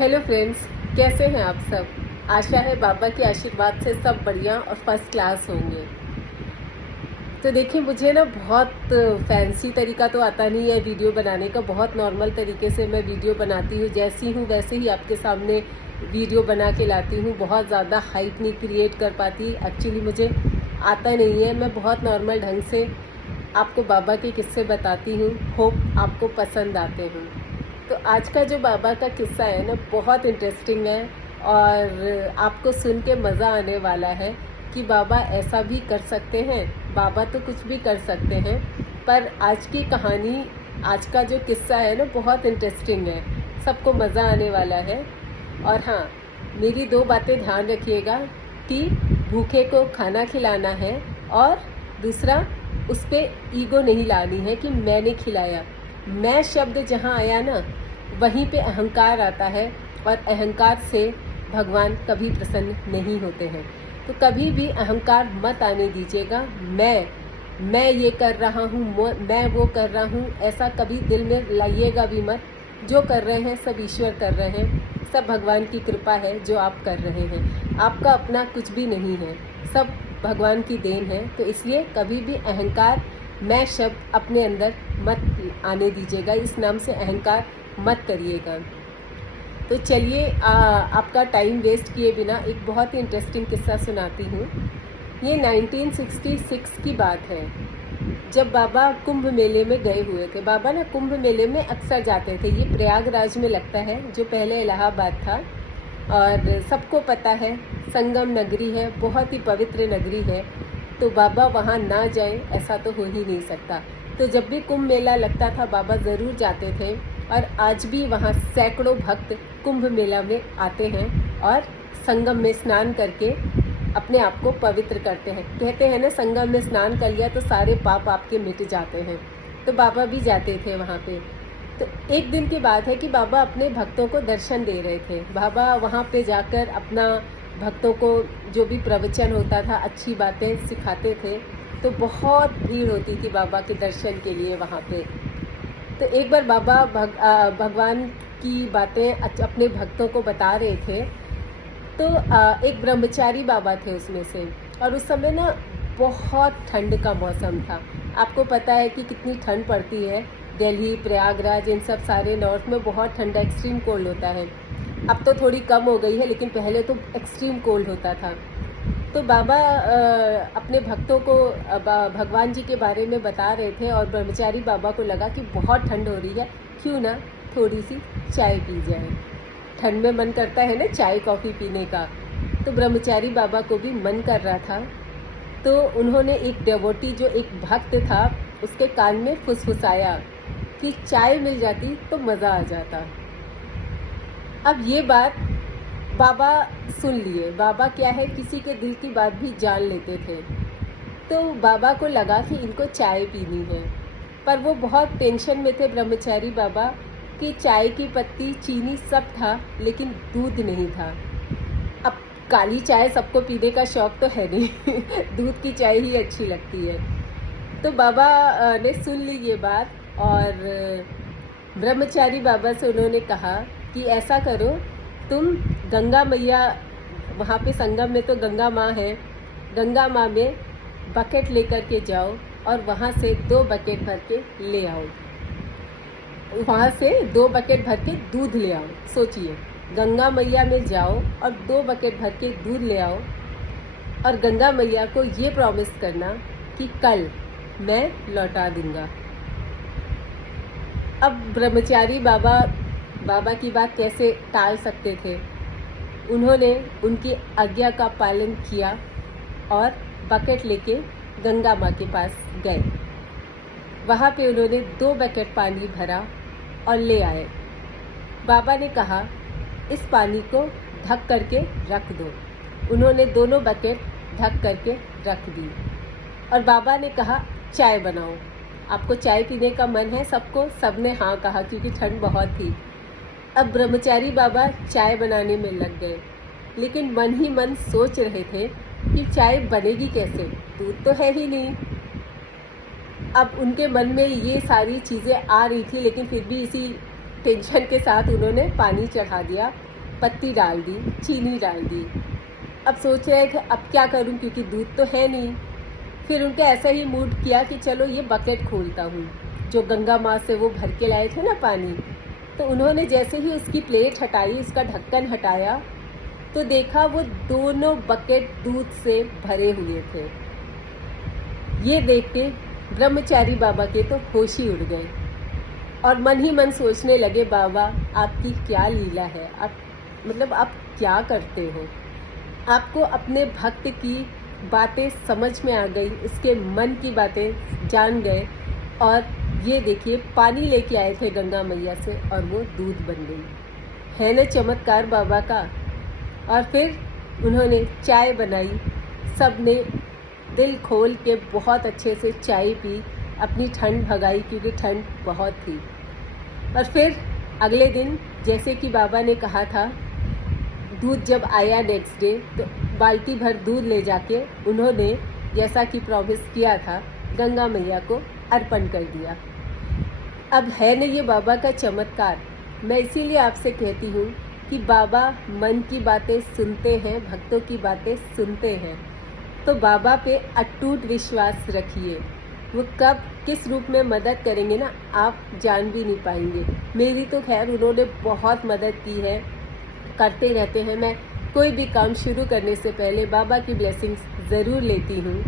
Hello friends, कैसे हैं आप सब। आशा है बाबा के आशीर्वाद से सब बढ़िया और फर्स्ट क्लास होंगे। तो देखिए, मुझे ना बहुत फैंसी तरीका तो आता नहीं है वीडियो बनाने का। बहुत नॉर्मल तरीके से मैं वीडियो बनाती हूँ, जैसी हूँ वैसे ही आपके सामने वीडियो बना के लाती हूँ। बहुत ज़्यादा हाइप नहीं क्रिएट कर पाती, एक्चुअली मुझे आता नहीं है। मैं बहुत नॉर्मल ढंग से आपको बाबा के किस्से बताती हूँ, होप आपको पसंद आते हैं। तो आज का जो बाबा का किस्सा है ना, बहुत इंटरेस्टिंग है और आपको सुन के मज़ा आने वाला है कि बाबा ऐसा भी कर सकते हैं। बाबा तो कुछ भी कर सकते हैं, पर आज की कहानी, आज का जो किस्सा है ना, बहुत इंटरेस्टिंग है, सबको मज़ा आने वाला है। और हाँ, मेरी 2 बातें ध्यान रखिएगा कि भूखे को खाना खिलाना है और दूसरा, उस पर ईगो नहीं लानी है कि मैंने खिलाया। मैं शब्द जहाँ आया ना, वहीं पे अहंकार आता है और अहंकार से भगवान कभी प्रसन्न नहीं होते हैं। तो कभी भी अहंकार मत आने दीजिएगा। मैं ये कर रहा हूँ, मैं वो कर रहा हूँ, ऐसा कभी दिल में लाइएगा भी मत। जो कर रहे हैं सब ईश्वर कर रहे हैं, सब भगवान की कृपा है जो आप कर रहे हैं। आपका अपना कुछ भी नहीं है, सब भगवान की देन है। तो इसलिए कभी भी अहंकार, मैं शब्द अपने अंदर मत आने दीजिएगा। इस नाम से अहंकार मत करिएगा। तो चलिए, आपका टाइम वेस्ट किए बिना एक बहुत ही इंटरेस्टिंग किस्सा सुनाती हूँ। ये 1966 की बात है, जब बाबा कुंभ मेले में गए हुए थे। बाबा ना कुंभ मेले में अक्सर जाते थे। ये प्रयागराज में लगता है, जो पहले इलाहाबाद था। और सबको पता है, संगम नगरी है, बहुत ही पवित्र नगरी है। तो बाबा वहाँ ना जाएं ऐसा तो हो ही नहीं सकता। तो जब भी कुंभ मेला लगता था, बाबा ज़रूर जाते थे। और आज भी वहाँ सैकड़ों भक्त कुंभ मेला में आते हैं और संगम में स्नान करके अपने आप को पवित्र करते हैं। कहते हैं ना, संगम में स्नान कर लिया तो सारे पाप आपके मिट जाते हैं। तो बाबा भी जाते थे वहाँ पे। तो एक दिन की बात है कि बाबा अपने भक्तों को दर्शन दे रहे थे। बाबा वहाँ पे जाकर अपना भक्तों को जो भी प्रवचन होता था, अच्छी बातें सिखाते थे। तो बहुत भीड़ होती थी बाबा के दर्शन के लिए वहाँ पे। तो एक बार बाबा भगवान की बातें अपने भक्तों को बता रहे थे। तो एक ब्रह्मचारी बाबा थे उसमें से। और उस समय ना बहुत ठंड का मौसम था। आपको पता है कि कितनी ठंड पड़ती है। दिल्ली, प्रयागराज, इन सब सारे नॉर्थ में बहुत ठंड, एक्सट्रीम कोल्ड होता है। अब तो थोड़ी कम हो गई है, लेकिन पहले तो एक्सट्रीम कोल्ड होता था। तो बाबा अपने भक्तों को भगवान जी के बारे में बता रहे थे। और ब्रह्मचारी बाबा को लगा कि बहुत ठंड हो रही है, क्यों ना थोड़ी सी चाय पी जाए। ठंड में मन करता है ना चाय कॉफ़ी पीने का। तो ब्रह्मचारी बाबा को भी मन कर रहा था। तो उन्होंने एक डेवोटी, जो एक भक्त था, उसके कान में फुसफुसाया कि चाय मिल जाती तो मज़ा आ जाता। अब ये बात बाबा सुन लिए। बाबा क्या है, किसी के दिल की बात भी जान लेते थे। तो बाबा को लगा कि इनको चाय पीनी है। पर वो बहुत टेंशन में थे ब्रह्मचारी बाबा कि चाय की पत्ती, चीनी सब था, लेकिन दूध नहीं था। अब काली चाय सबको पीने का शौक तो है नहीं दूध की चाय ही अच्छी लगती है। तो बाबा ने सुन ली ये बात और ब्रह्मचारी बाबा से उन्होंने कहा कि ऐसा करो, तुम गंगा मैया, वहाँ पे संगम में तो गंगा माँ है, गंगा माँ में बकेट लेकर के जाओ और वहाँ से 2 बकेट भर के ले आओ। वहाँ से 2 बकेट भर के दूध ले आओ। सोचिए, गंगा मैया में जाओ और 2 बकेट भर के दूध ले आओ और गंगा मैया को ये प्रॉमिस करना कि कल मैं लौटा दूंगा। अब ब्रह्मचारी बाबा की बात कैसे टाल सकते थे। उन्होंने उनकी आज्ञा का पालन किया और बकेट लेके गंगा माँ के पास गए। वहाँ पे उन्होंने 2 बकेट पानी भरा और ले आए। बाबा ने कहा, इस पानी को ढक करके रख दो। उन्होंने दोनों बकेट ढक करके रख दी और बाबा ने कहा, चाय बनाओ। आपको चाय पीने का मन है सबको? सबने हाँ कहा, क्योंकि ठंड बहुत थी। अब ब्रह्मचारी बाबा चाय बनाने में लग गए, लेकिन मन ही मन सोच रहे थे कि चाय बनेगी कैसे, दूध तो है ही नहीं। अब उनके मन में ये सारी चीज़ें आ रही थी, लेकिन फिर भी इसी टेंशन के साथ उन्होंने पानी चढ़ा दिया पत्ती डाल दी, चीनी डाल दी। अब सोच रहे थे अब क्या करूं क्योंकि दूध तो है नहीं। फिर उनका ऐसा ही मूड किया कि चलो ये बकेट खोलता हूँ, जो गंगा माँ से वो भर के लाए थे ना पानी। तो उन्होंने जैसे ही उसकी प्लेट हटाई, उसका ढक्कन हटाया, तो देखा वो दोनों बकेट दूध से भरे हुए थे। ये देख के ब्रह्मचारी बाबा के तो होश ही उड़ गए और मन ही मन सोचने लगे, बाबा आपकी क्या लीला है, आप क्या करते हो। आपको अपने भक्त की बातें समझ में आ गई, उसके मन की बातें जान गए और ये देखिए पानी लेके आए थे गंगा मैया से और वो दूध बन गई। है ना चमत्कार बाबा का। और फिर उन्होंने चाय बनाई, सब ने दिल खोल के बहुत अच्छे से चाय पी, अपनी ठंड भगाई क्योंकि ठंड बहुत थी। और फिर अगले दिन जैसे कि बाबा ने कहा था, दूध जब आया नेक्स्ट डे तो बाल्टी भर दूध ले जाके उन्होंने जैसा कि प्रॉमिस किया था गंगा मैया को अर्पण कर दिया। अब है न ये बाबा का चमत्कार। मैं इसीलिए आपसे कहती हूँ कि बाबा मन की बातें सुनते हैं, भक्तों की बातें सुनते हैं। तो बाबा पे अटूट विश्वास रखिए, वो कब किस रूप में मदद करेंगे ना आप जान भी नहीं पाएंगे। मेरी तो खैर उन्होंने बहुत मदद की है, करते रहते हैं। मैं कोई भी काम शुरू करने से पहले बाबा की ब्लेसिंग्स ज़रूर लेती हूँ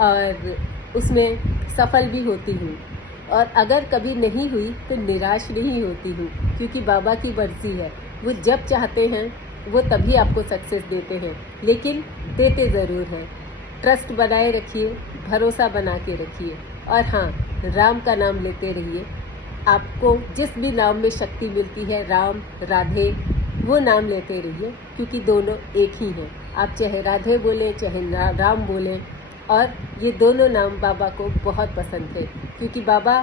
और उसमें सफल भी होती हूँ। और अगर कभी नहीं हुई तो निराश नहीं होती हूँ क्योंकि बाबा की मर्जी है, वो जब चाहते हैं वो तभी आपको सक्सेस देते हैं, लेकिन देते ज़रूर हैं। ट्रस्ट बनाए रखिए, भरोसा बना के रखिए और हाँ, राम का नाम लेते रहिए। आपको जिस भी नाम में शक्ति मिलती है, राम राधे, वो नाम लेते रहिए क्योंकि दोनों एक ही हैं। आप चाहे राधे बोलें चाहे राम बोलें, और ये दोनों नाम बाबा को बहुत पसंद है क्योंकि बाबा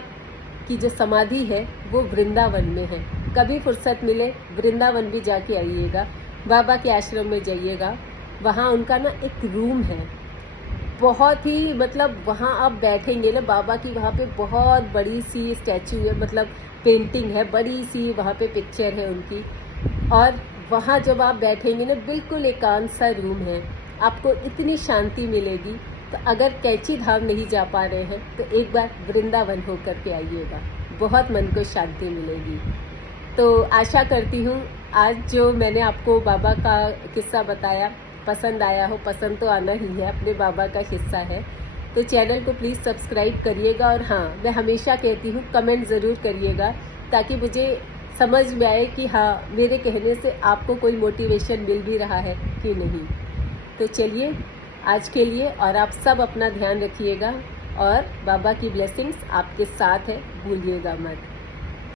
की जो समाधि है वो वृंदावन में है। कभी फुर्सत मिले वृंदावन भी जाके आइएगा, बाबा के आश्रम में जाइएगा। वहाँ उनका ना एक रूम है, बहुत ही वहाँ आप बैठेंगे ना, बाबा की वहाँ पे बहुत बड़ी सी स्टैचू है, पेंटिंग है, बड़ी सी वहाँ पे पिक्चर है उनकी। और वहाँ जब आप बैठेंगे ना, बिल्कुल एकांत सा रूम है, आपको इतनी शांति मिलेगी। तो अगर कैची धाम नहीं जा पा रहे हैं तो एक बार वृंदावन होकर के आइएगा, बहुत मन को शांति मिलेगी। तो आशा करती हूँ आज जो मैंने आपको बाबा का किस्सा बताया पसंद आया हो। पसंद तो आना ही है, अपने बाबा का हिस्सा है। तो चैनल को प्लीज़ सब्सक्राइब करिएगा और हाँ, मैं हमेशा कहती हूँ कमेंट ज़रूर करिएगा ताकि मुझे समझ में आए कि हाँ, मेरे कहने से आपको कोई मोटिवेशन मिल भी रहा है कि नहीं। तो चलिए आज के लिए, और आप सब अपना ध्यान रखिएगा और बाबा की ब्लेसिंग्स आपके साथ है, भूलिएगा मत।